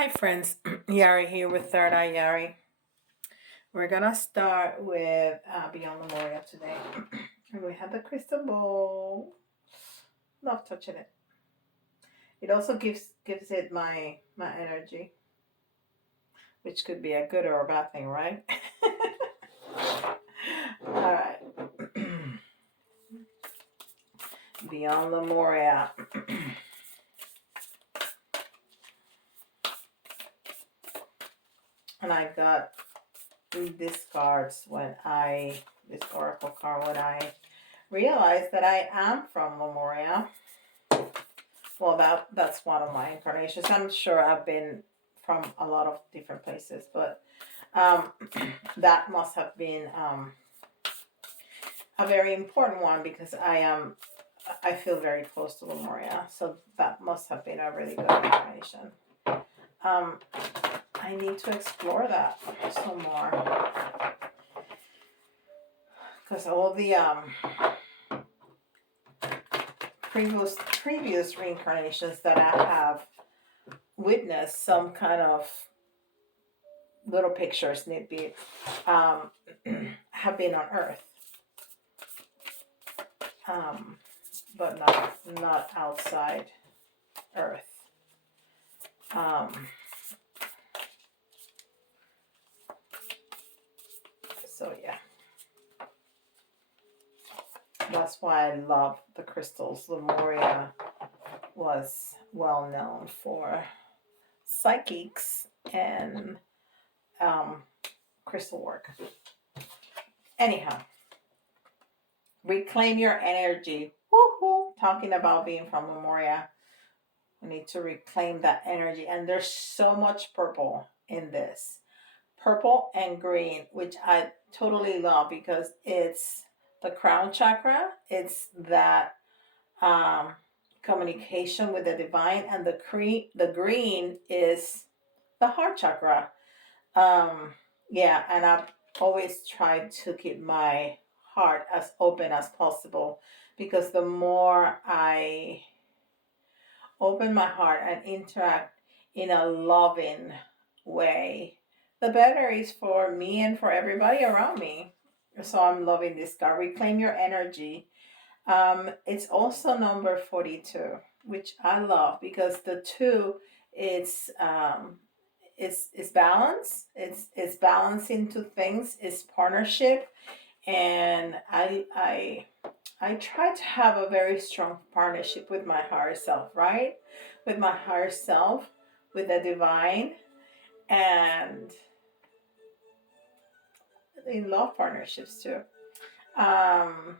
Hi friends, Yari here with Third Eye Yari. We're gonna start with Beyond Lemuria today. And we have the crystal ball. Love touching it. It also gives it my energy, which could be a good or a bad thing, right? All right. Beyond Lemuria. And I got these cards this oracle card when I realized that I am from Lemuria. Well, that's one of my incarnations. I'm sure I've been from a lot of different places, but that must have been a very important one because I feel very close to Lemuria, so that must have been a really good incarnation. I need to explore that some more because all the previous reincarnations that I have witnessed some kind of little picture snippet have been on Earth, but not outside Earth. So yeah, that's why I love the crystals. Lemuria was well known for psychics and crystal work. Anyhow, reclaim your energy. Woohoo! Talking about being from Lemuria, we need to reclaim that energy. And there's so much purple in this. Purple and green, which I totally love because it's the crown chakra. It's that communication with the divine, and the green is the heart chakra. Yeah, and I've always tried to keep my heart as open as possible because the more I open my heart and interact in a loving way, the better is for me and for everybody around me. So I'm loving this card. Reclaim your energy. It's also number 42, which I love because the two is it's balance. It's balance into things. It's partnership, and I try to have a very strong partnership with my higher self, right? With my higher self, with the divine, and in love partnerships too. Um,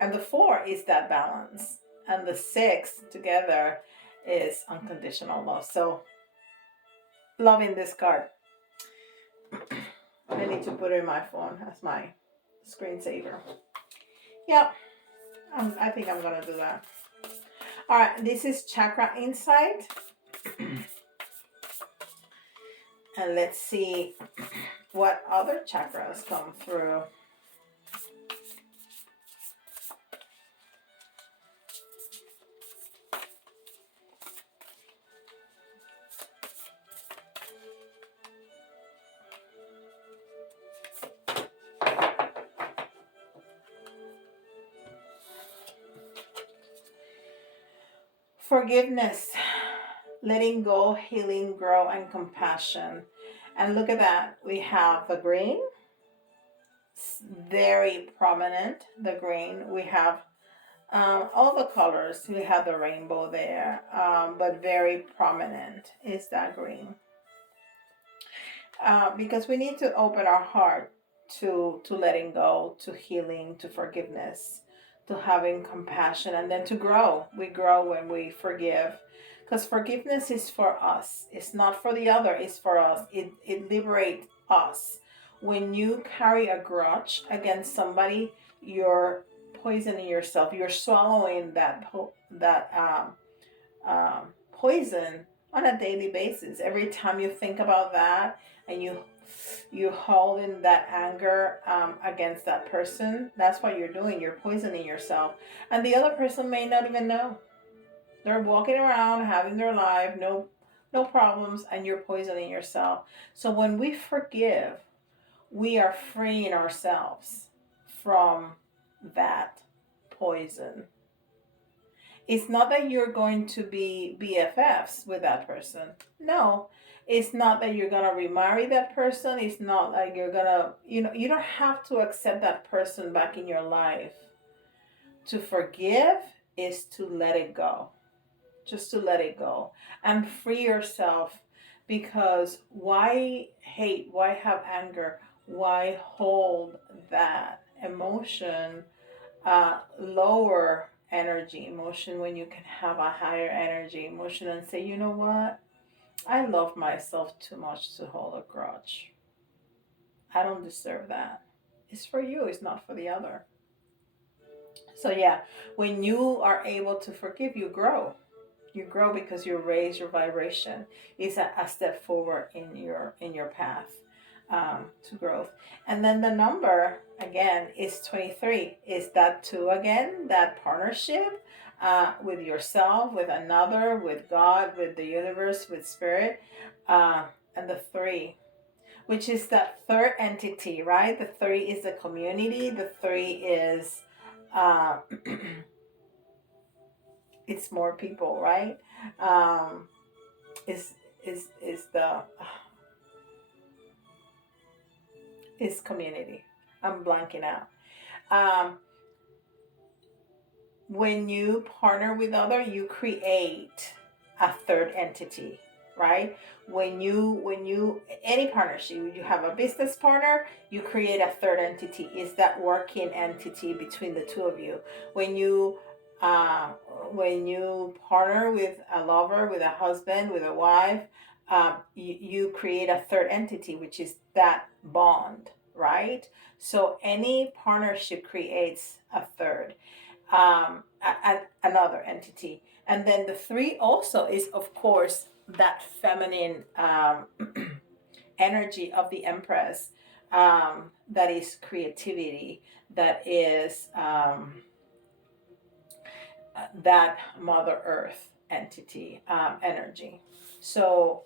and the 4 is that balance, and the 6 together is unconditional love. So, loving this card. I need to put it in my phone as my screensaver. Yep, I think I'm gonna do that. All right, this is Chakra Insight. And let's see what other chakras come through. Forgiveness, letting go, healing, grow, and compassion. And look at that. We have the green. It's very prominent, the green. We have all the colors. We have the rainbow there, but very prominent is that green. Because we need to open our heart to letting go, to healing, to forgiveness, to having compassion, and then to grow. We grow when we forgive, because forgiveness is for us. It's not for the other. It's for us. It liberates us. When you carry a grudge against somebody, you're poisoning yourself. You're swallowing that poison on a daily basis. Every time you think about that and you hold in that anger against that person, that's what you're doing. You're poisoning yourself, and the other person may not even know. They're walking around having their life, no no problems, and you're poisoning yourself. So when we forgive, we are freeing ourselves from that poison. It's not that you're going to be BFFs with that person. No, it's not that you're gonna remarry that person. It's not like you're gonna, you don't have to accept that person back in your life. To forgive is to let it go, just to let it go and free yourself. Because why hate? Why have anger? Why hold that emotion, lower energy emotion, when you can have a higher energy emotion and say, you know what? I love myself too much to hold a grudge. I don't deserve that. It's for you, it's not for the other. So, yeah, when you are able to forgive, you grow. You grow because you raise your vibration. It's a step forward in your path, to growth. And then the number again is 23. Is that two again? That partnership, with yourself, with another, with God, with the universe, with spirit, uh, and the three, which is that third entity, right? The three is the community. The three is, uh, it's more people, right? Um, is is the is community. I'm blanking out. Um, when you partner with other, you create a third entity, right? When you any partnership, you have a business partner, you create a third entity. Is that working entity between the two of you? When you uh, when you partner with a lover, with a husband, with a wife, you create a third entity, which is that bond, right? So any partnership creates a third, another entity. And then the three also is, of course, that feminine, energy of the Empress, that is creativity, that is, that Mother Earth entity, energy. So,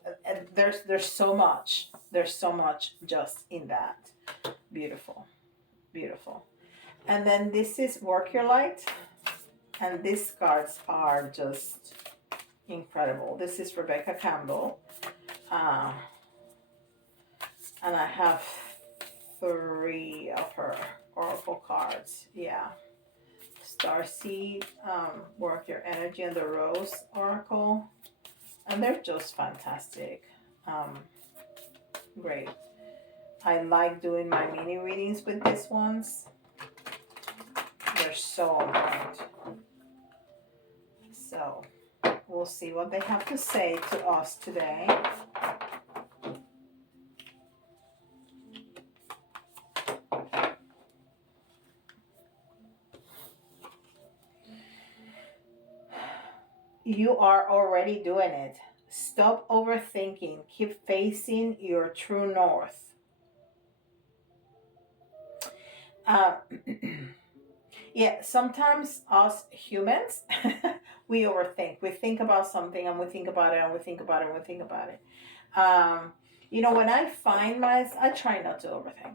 there's so much. There's so much just in that. Beautiful, beautiful. And then this is Work Your Light. And these cards are just incredible. This is Rebecca Campbell. Uh, and I have three of her oracle cards. Yeah. Starseed, Work Your Energy, and the Rose Oracle. And they're just fantastic. Um, Great. I like doing my mini readings with these ones. They're so on point. So, we'll see what they have to say to us today. You are already doing it. Stop overthinking. Keep facing your true north. Uh, yeah, sometimes us humans, we overthink. We think about something and we think about it and we think about it and we think about it. Um, when I find I try not to overthink.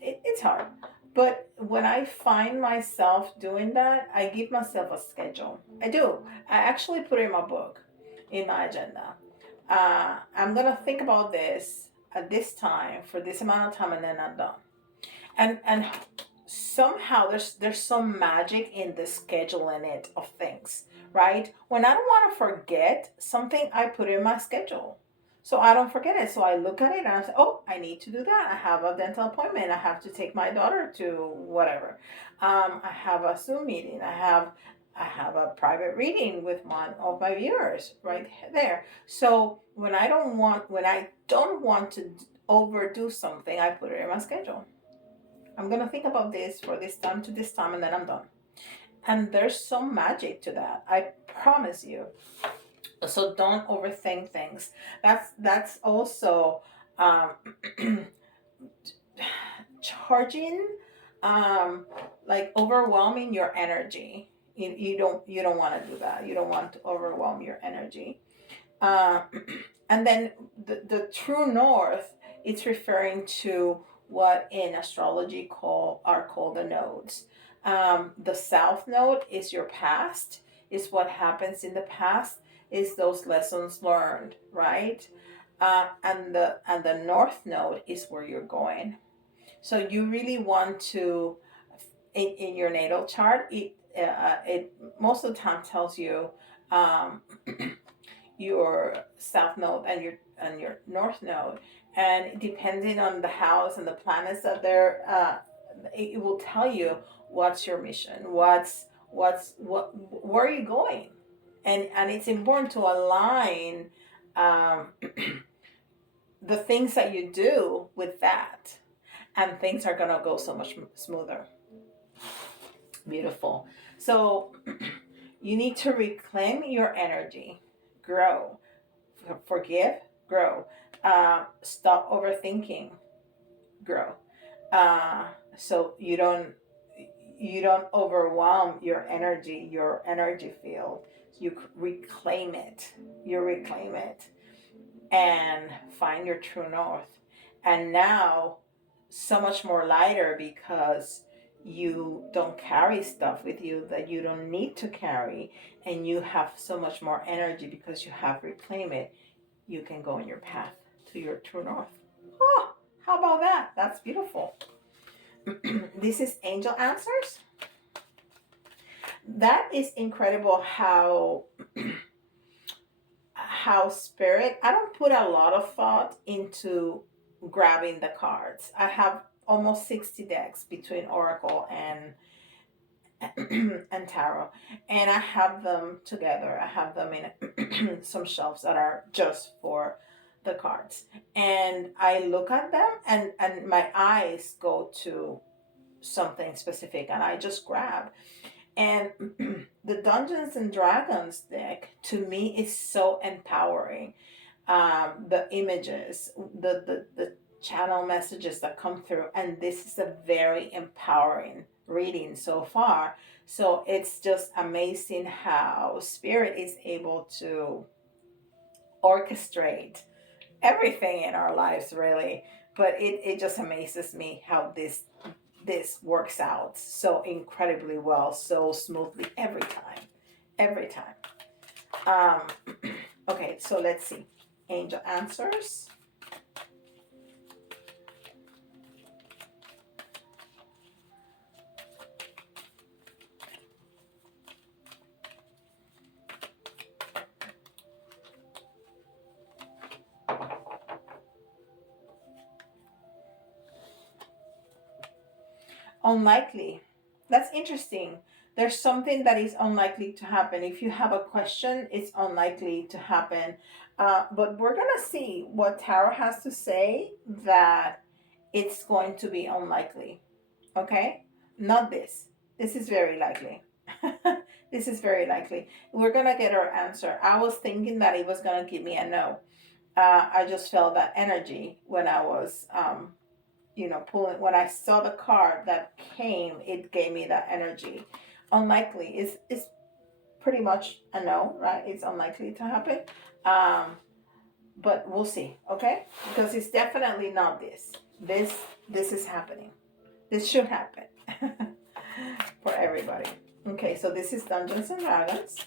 It's hard. But when I find myself doing that, I give myself a schedule. I do. I actually put it in my book, in my agenda. I'm going to think about this at this time for this amount of time and then I'm done. And somehow there's some magic in the scheduling it of things, right? When I don't want to forget something, I put it in my schedule so I don't forget it. So I look at it and I say, oh, I need to do that. I have a dental appointment. I have to take my daughter to whatever. I have a Zoom meeting. I have a private reading with one of my viewers right there. So when I don't want to overdo something, I put it in my schedule. I'm gonna think about this for this time to this time, and then I'm done. And there's some magic to that. I promise you. So don't overthink things. That's also, um, charging, like overwhelming your energy. You don't want to do that. You don't want to overwhelm your energy. Uh, and then the true north, it's referring to what in astrology are called the nodes. The south node is your past, is what happens in the past, is those lessons learned, right? And the north node is where you're going. So you really want to, in your natal chart, it most of the time tells you um, your south node and your north node, and depending on the house and the planets that they're, it will tell you what's your mission, what where are you going, and it's important to align um, the things that you do with that, and things are gonna go so much smoother. Beautiful. So you need to reclaim your energy, grow, forgive, grow. Stop overthinking, grow. Uh, so you don't overwhelm your energy field. You reclaim it. You reclaim it and find your true north. And now, so much more lighter because you don't carry stuff with you that you don't need to carry, and you have so much more energy because you have reclaimed it. You can go on your path to your true north. Oh, how about that? That's beautiful. This is angel answers. That is incredible how spirit, I don't put a lot of thought into grabbing the cards. I have almost 60 decks between oracle and and tarot, and I have them together. I have them in some shelves that are just for the cards, and I look at them, and my eyes go to something specific, and I just grab. And the Dungeons and Dragons deck to me is so empowering. The images, the channel messages that come through, and this is a very empowering reading so far. So it's just amazing how spirit is able to orchestrate everything in our lives, really. But it just amazes me how this works out so incredibly well, so smoothly every time. Okay, so let's see. Angel answers. Unlikely. That's interesting. There's something that is unlikely to happen. If you have a question, it's unlikely to happen. But we're going to see what tarot has to say that it's going to be unlikely. Okay? Not this. This is very likely. This is very likely. We're going to get our answer. I was thinking that it was going to give me a no. I just felt that energy when I was pulling, when I saw the card that came, it gave me that energy. Unlikely is pretty much a no, right? It's unlikely to happen. But we'll see, okay? Because it's definitely not this. This is happening. This should happen for everybody. Okay, so this is Dungeons and Dragons.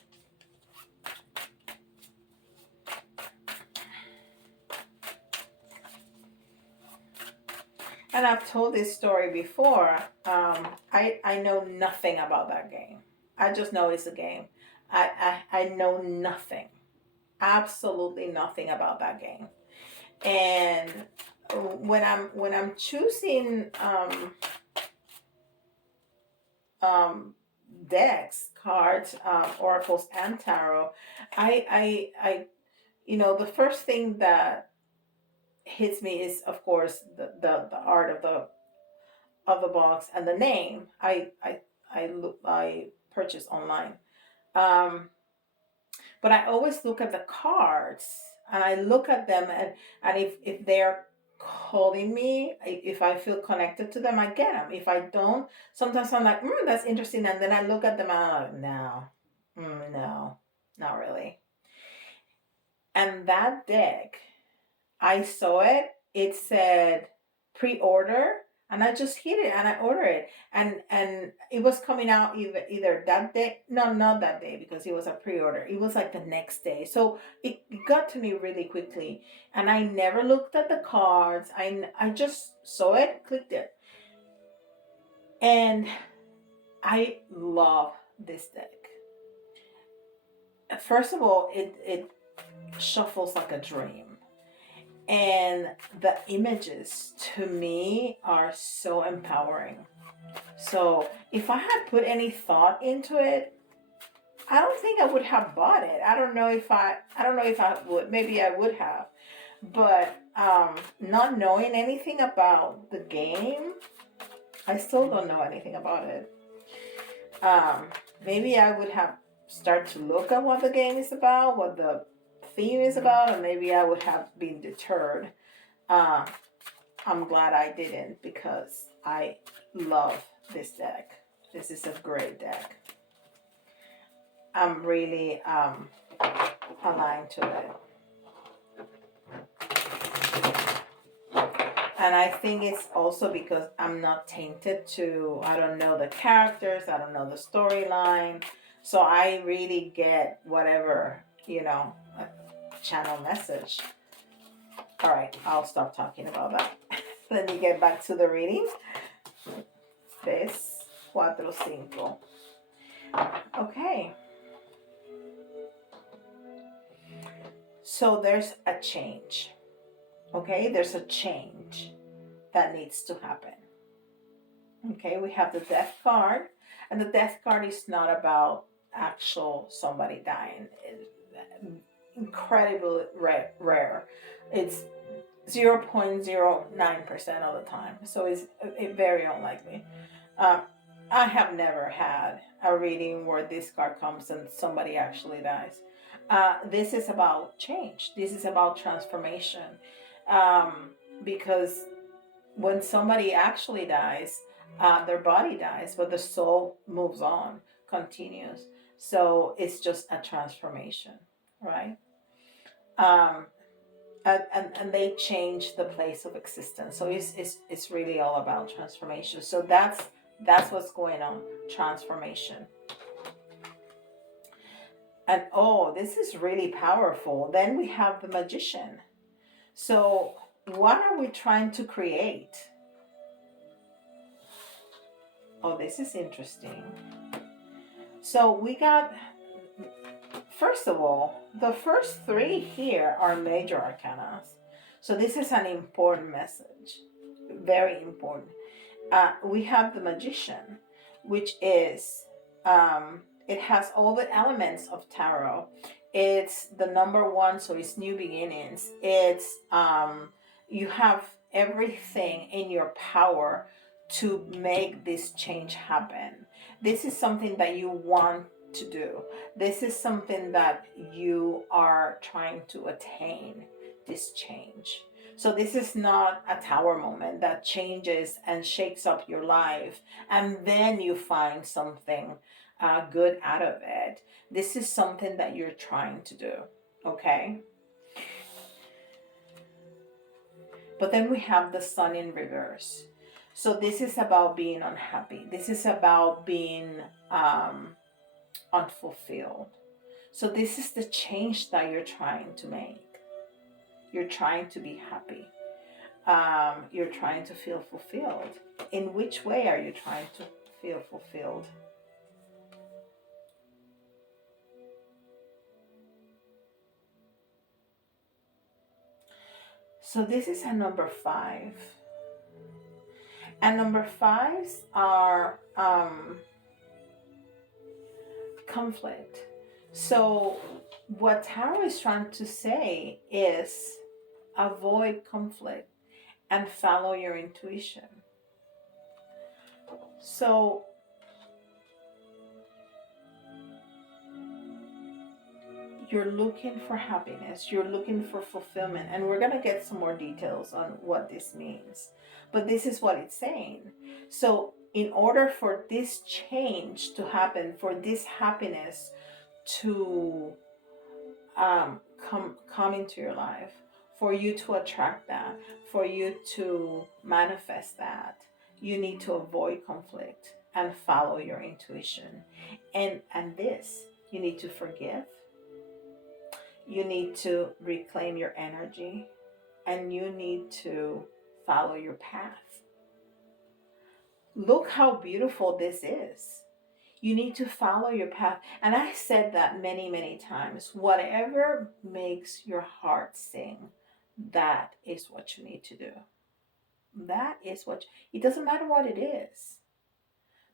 And I've told this story before. I know nothing about that game. I just know it's a game. I know nothing, absolutely nothing about that game. And when I'm choosing decks, cards, oracles, and tarot, I the first thing that hits me is, of course, the art of the box and the name. I purchase online, um, but I always look at the cards, and I look at them, and if they're calling me, if I feel connected to them, I get them. If I don't, sometimes I'm like, that's interesting, and then I look at them and I'm like, no, no, not really. And that deck, I saw it. It said pre-order, and I just hit it and I ordered it, and it was coming out either that day. No, not that day because it was a pre-order. It was like the next day, so it got to me really quickly, and I never looked at the cards. I just saw it, clicked it, and I love this deck. First of all, it shuffles like a dream. And the images to me are so empowering. So if I had put any thought into it, I don't think I would have bought it. I don't know if I would. Maybe I would have. But not knowing anything about the game, I still don't know anything about it. Um, Maybe I would have start to look at what the game is about, what the theme is about, and maybe I would have been deterred. Uh, I'm glad I didn't because I love this deck. This is a great deck. I'm really aligned to it. And I think it's also because I'm not tainted to, I don't know the characters, I don't know the storyline. So I really get whatever, channel message. All right, I'll stop talking about that. Let me get back to the reading. 3, 4, 5. Okay. So there's a change. Okay, there's a change that needs to happen. Okay, we have the death card, and the death card is not about actual somebody dying. It's incredibly rare. It's 0.09% of the time, so it's very unlikely. I have never had a reading where this card comes and somebody actually dies. This is about change. This is about transformation. Because when somebody actually dies, their body dies, but the soul moves on, continues. So it's just a transformation, right? And they change the place of existence. So it's really all about transformation. So that's what's going on, transformation. And this is really powerful. Then we have the magician. So what are we trying to create? This is interesting. So we got, first of all, the first 3 here are major arcana. So this is an important message, very important. We have the magician, which is, it has all the elements of tarot. It's the number 1, so it's new beginnings. It's, you have everything in your power to make this change happen. This is something that you want to do. This is something that you are trying to attain, this change. So this is not a tower moment that changes and shakes up your life and then you find something good out of it. This is something that you're trying to do, okay? But then we have the sun in reverse. So this is about being unhappy. This is about being unfulfilled. So this is the change that you're trying to make. You're trying to be happy. You're trying to feel fulfilled. In which way are you trying to feel fulfilled? So this is a number 5. And number 5s are conflict. So what tarot is trying to say is avoid conflict and follow your intuition. So you're looking for happiness, you're looking for fulfillment, and we're going to get some more details on what this means. But this is what it's saying. So in order for this change to happen, for this happiness to come into your life, for you to attract that, for you to manifest that, you need to avoid conflict and follow your intuition. And this, you need to forgive, you need to reclaim your energy, and you need to follow your path. Look how beautiful this is. You need to follow your path. And I said that many, many times. Whatever makes your heart sing, that is what you need to do. That is what, it doesn't matter what it is,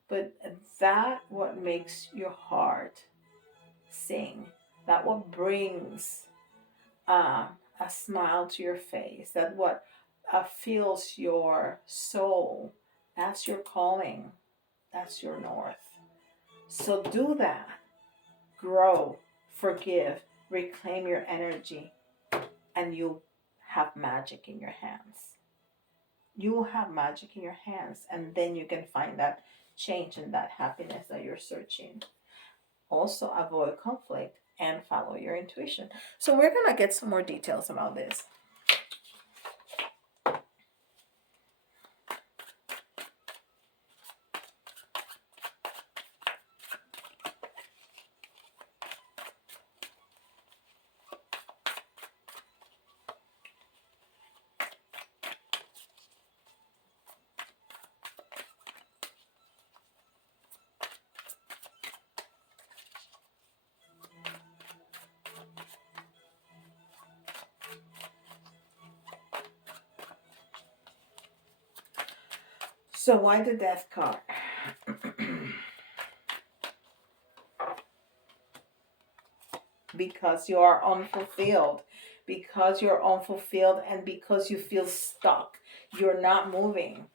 but that what makes your heart sing, that what brings a smile to your face, that what fills your soul, that's your calling, that's your north. So do that. Grow, forgive, reclaim your energy, and you'll have magic in your hands. You will have magic in your hands, and then you can find that change and that happiness that you're searching. Also, avoid conflict and follow your intuition. So we're going to get some more details about this. So why the Death card? Because you are unfulfilled. Because you're unfulfilled and because you feel stuck. You're not moving.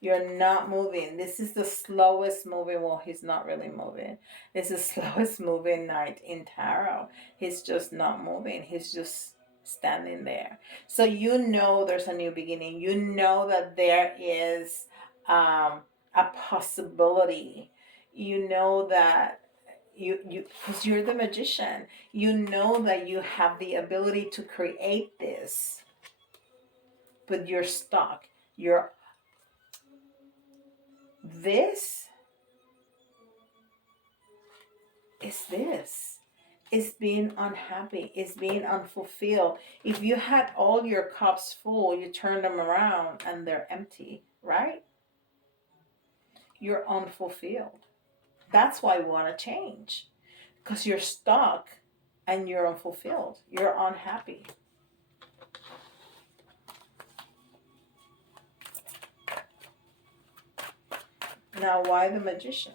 You're not moving. This is the slowest moving. Well, he's not really moving. It's the slowest moving knight in tarot. He's just not moving. He's just standing there. So you know there's a new beginning. You know that there is a possibility. You know that you because you're the magician. You know that you have the ability to create this, but you're stuck. You're this is being unhappy, is being unfulfilled. If you had all your cups full, you turn them around and they're empty, right? You're unfulfilled. That's why you want to change, because you're stuck and you're unfulfilled. You're unhappy. Now, why the Magician?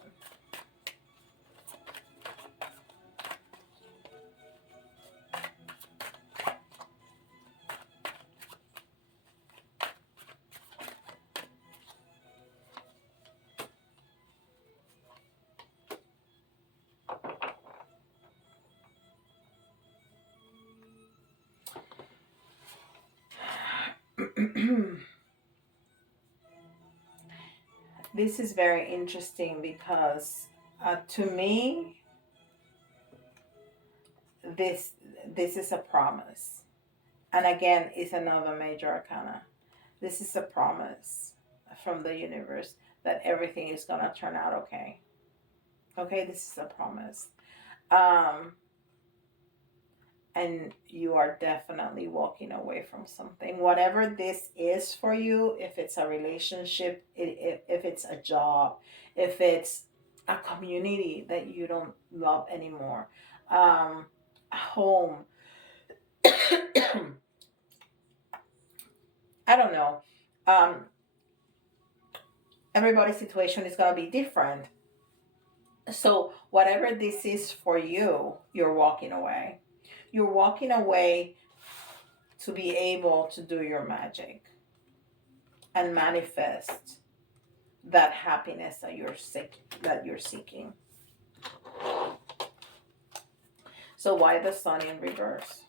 This is very interesting because to me, this is a promise. And again, it's another major arcana. This is a promise from the universe that everything is going to turn out okay. Okay, this is a promise. And you are definitely walking away from something. Whatever this is for you, if it's a relationship, if it's a job, if it's a community that you don't love anymore, a home, I don't know. Everybody's situation is going to be different. So whatever this is for you, you're walking away. You're walking away to be able to do your magic and manifest that happiness that you're seeking. So why the Sun in reverse?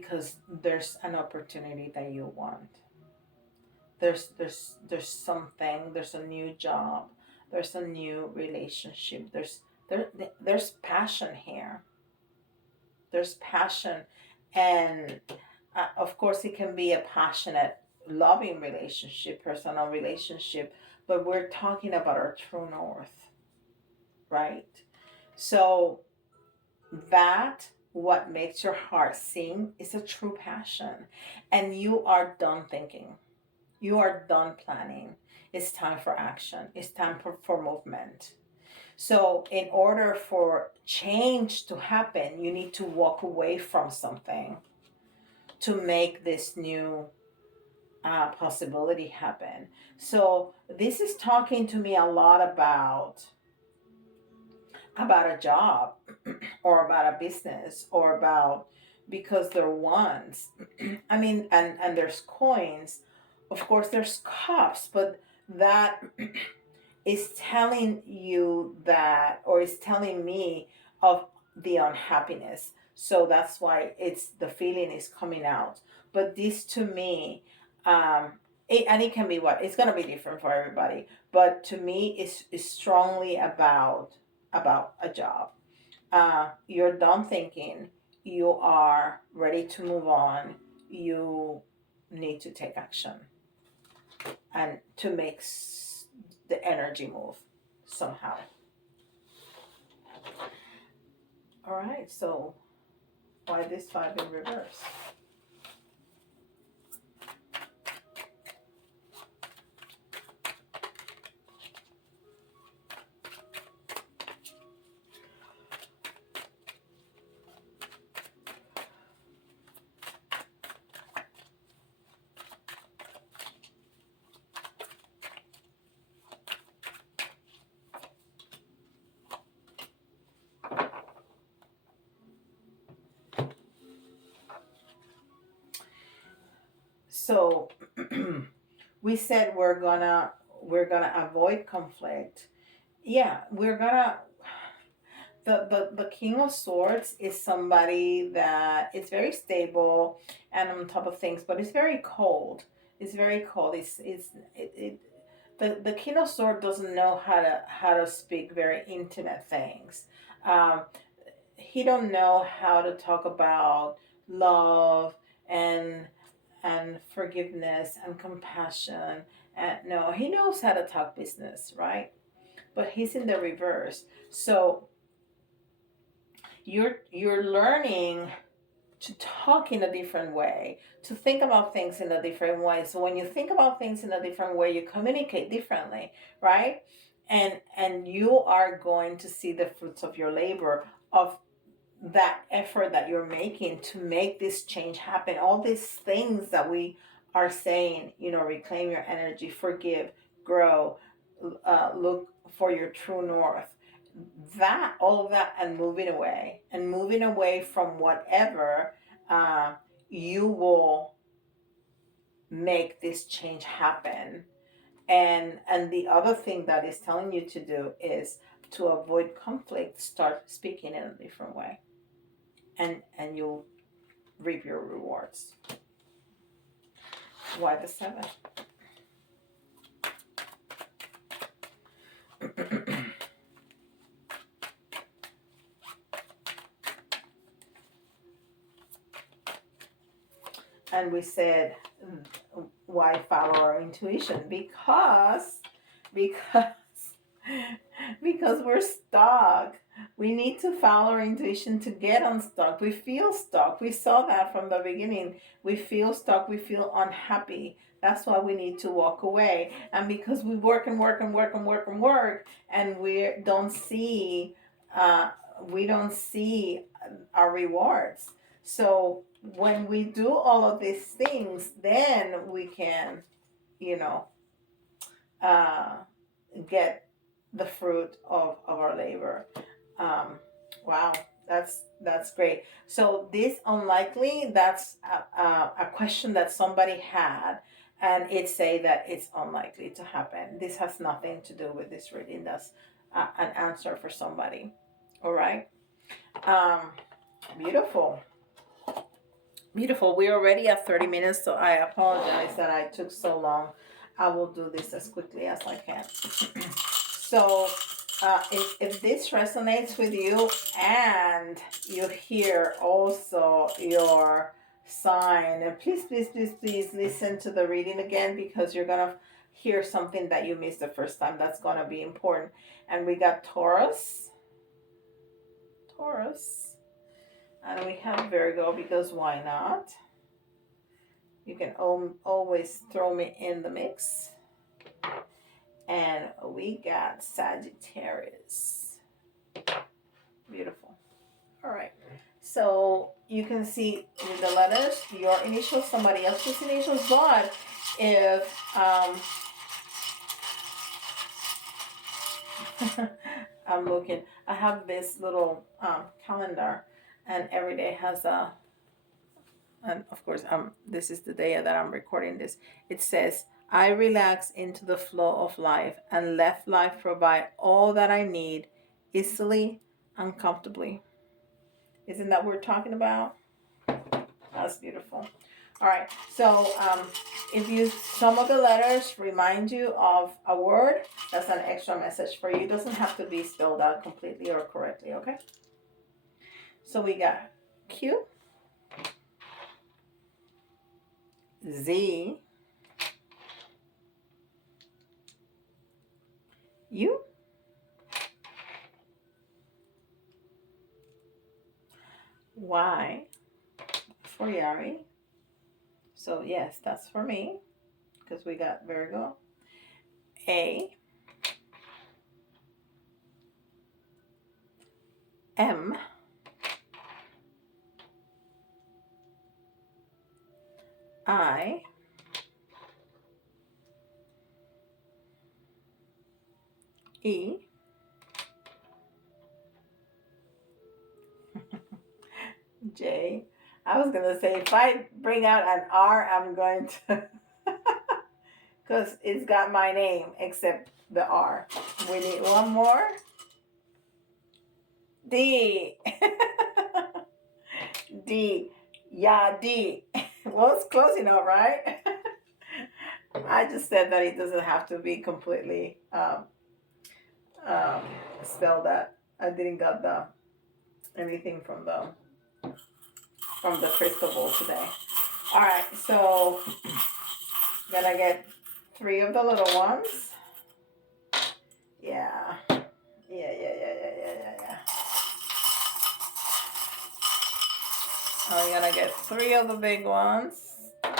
because there's an opportunity that you want. There's something, there's a new job, there's a new relationship, there there's passion here. There's passion, and of course it can be a passionate loving relationship, personal relationship, but we're talking about our true north, right? So that what makes your heart sing is a true passion, and you are done thinking, you are done planning. It's time for action, it's time for movement. So in order for change to happen, you need to walk away from something to make this new possibility happen. So this is talking to me a lot about a job or about a business or about, because they're ones. I mean, and there's coins, of course there's cups, but that is telling you that, or is telling me of the unhappiness. So that's why it's the feeling is coming out. But this to me, and it can be what it's gonna be different for everybody. But to me, is strongly about a job. You're done thinking. You are ready to move on. You need to take action and to make the energy move somehow. All right, so why this five in reverse? So we said we're gonna avoid conflict. Yeah, we're gonna the King of Swords is somebody that is very stable and on top of things, but it's very cold. It's very cold. The King of Swords doesn't know how to speak very intimate things. Um, he don't know how to talk about love and forgiveness and compassion. And no, he knows how to talk business, right? But he's in the reverse. So you're learning to talk in a different way, to think about things in a different way. So when you think about things in a different way, you communicate differently, right? And you are going to see the fruits of your labor, of that effort that you're making to make this change happen. All these things that we are saying, reclaim your energy, forgive, grow, look for your true north, that all of that, and moving away from whatever, uh, you will make this change happen. And the other thing that is telling you to do is to avoid conflict, start speaking in a different way, and you'll reap your rewards. Why the seven? And we said, why follow our intuition? Because because we're stuck. We need to follow our intuition to get unstuck. We feel stuck. We saw that from the beginning. We feel stuck. We feel unhappy. That's why we need to walk away. And because we work and work and work and work and work, and uh, we don't see our rewards. So when we do all of these things, then we can, you know, uh, get the fruit of our labor. Um, wow, that's great. So this unlikely, that's a question that somebody had, and it say that it's unlikely to happen. This has nothing to do with this reading. That's an answer for somebody. All right. Um, beautiful. Beautiful. We're already at 30 minutes, so I apologize that I took so long. I will do this as quickly as I can. So, if this resonates with you and you hear also your sign, and please, please, please, please listen to the reading again, because you're going to hear something that you missed the first time. That's going to be important. And we got Taurus. And we have Virgo, because why not? You can always throw me in the mix. And we got Sagittarius. Beautiful. All right. So you can see with the letters, your initials, somebody else's initials, but if I'm looking, I have this little calendar, and every day has a, and of course, this is the day that I'm recording this. It says, I relax into the flow of life and let life provide all that I need easily and comfortably. Isn't that what we're talking about? That's beautiful. All right. So if some of the letters remind you of a word, that's an extra message for you. It doesn't have to be spelled out completely or correctly, okay? So we got Q, Z, U, Y for Yari. So yes, that's for me, because we got Virgo. A, M, I, E, J. I was gonna say, if I bring out an R, I'm going to, because it's got my name except the R. We need one more. D. D. Yeah, D. Well, it's close enough, right? I just said that it doesn't have to be completely spelled out. I didn't got anything from the crystal ball today. All right, so gonna get 3 of the little ones. Yeah. I'm gonna get 3 of the big ones. 2.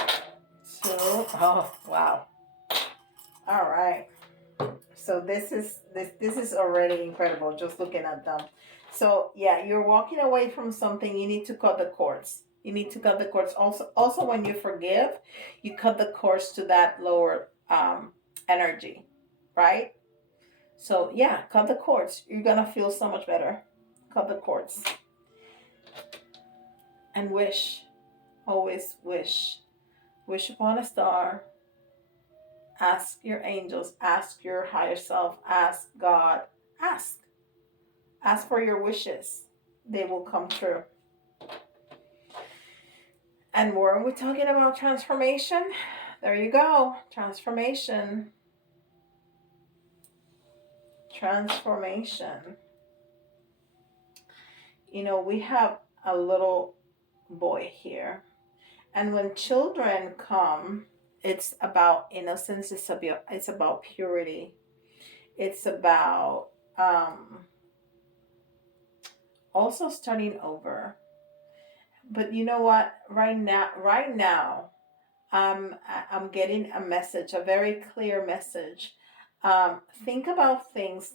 Oh, wow. All right. So this is already incredible just looking at them. So yeah, you're walking away from something. You need to cut the cords. You need to cut the cords. Also when you forgive, you cut the cords to that lower energy, right? So yeah, cut the cords. You're gonna feel so much better. Cut the cords. And wish. Always wish. Wish upon a star. Ask your angels. Ask your higher self. Ask God. Ask. Ask for your wishes. They will come true. And weren't we talking about transformation? There you go. Transformation. Transformation. You know, we have a little boy here. And when children come, it's about innocence. It's about purity. It's about also starting over. But you know what? Right now, I'm getting a message, a very clear message. Think about things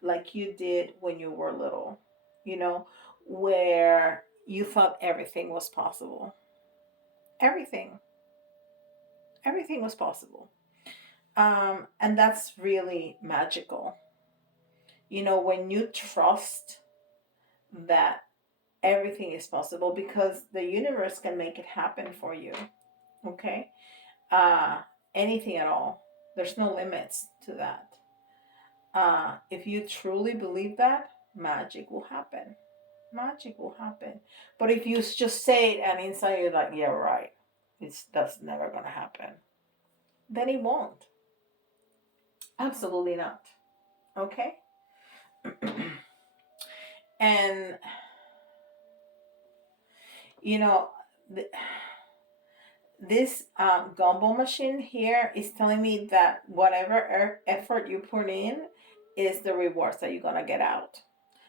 like you did when you were little, you know, where you thought everything was possible. Everything was possible. And that's really magical. You know, when you trust that everything is possible, because the universe can make it happen for you. Okay? Anything at all. There's no limits to that. If you truly believe that, magic will happen. magic will happen. But if you just say it and inside you're like, yeah, right, that's never gonna happen, then it won't. Absolutely not. Okay. And you know, th- this gumball machine here is telling me that whatever effort you put in is the rewards that you're gonna get out.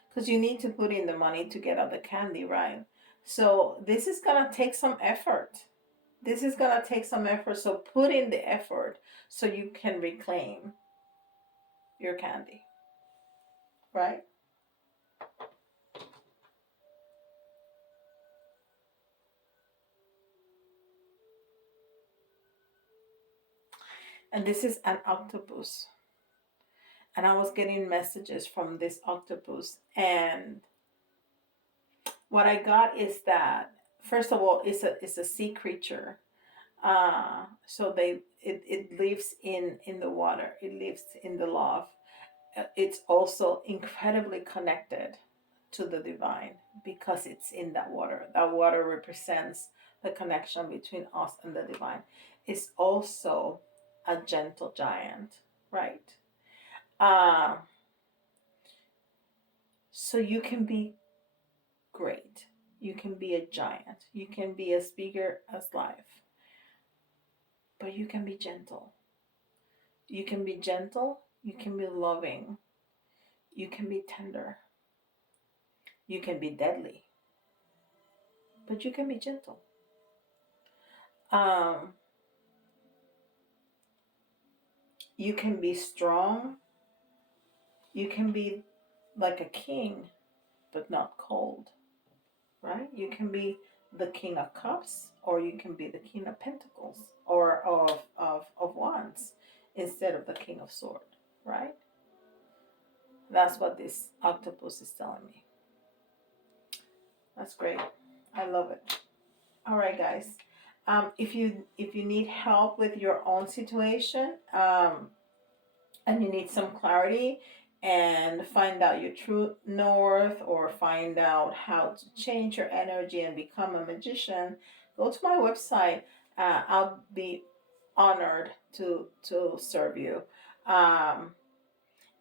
Because you need to put in the money to get out the candy, right? So this is gonna take some effort. This is gonna take some effort. So put in the effort so you can reclaim your candy, right? And this is an octopus. And I was getting messages from this octopus. And what I got is that, first of all, it's a sea creature. So it lives in the water. It lives in the love. It's also incredibly connected to the divine because it's in that water. That water represents the connection between us and the divine. It's also a gentle giant, right? Uh, so you can be great. You can be a giant. You can be as bigger as life, but you can be gentle. You can be gentle. You can be loving. You can be tender. You can be deadly, but you can be gentle. Um, you can be strong. You can be like a king, but not cold, right? You can be the king of cups, or you can be the king of pentacles, or of wands, instead of the king of sword, right? That's what this octopus is telling me. That's great. I love it. All right, guys. If you need help with your own situation, and you need some clarity and find out your true north, or find out how to change your energy and become a magician, go to my website. I'll be honored to serve you. Um,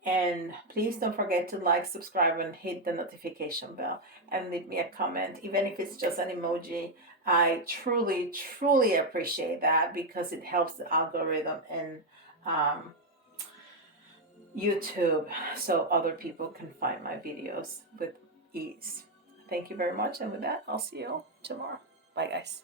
and please don't forget to like, subscribe, and hit the notification bell, and leave me a comment, even if it's just an emoji. I truly, truly appreciate that because it helps the algorithm and um, YouTube so other people can find my videos with ease. Thank you very much. And with that, I'll see you tomorrow. Bye, guys.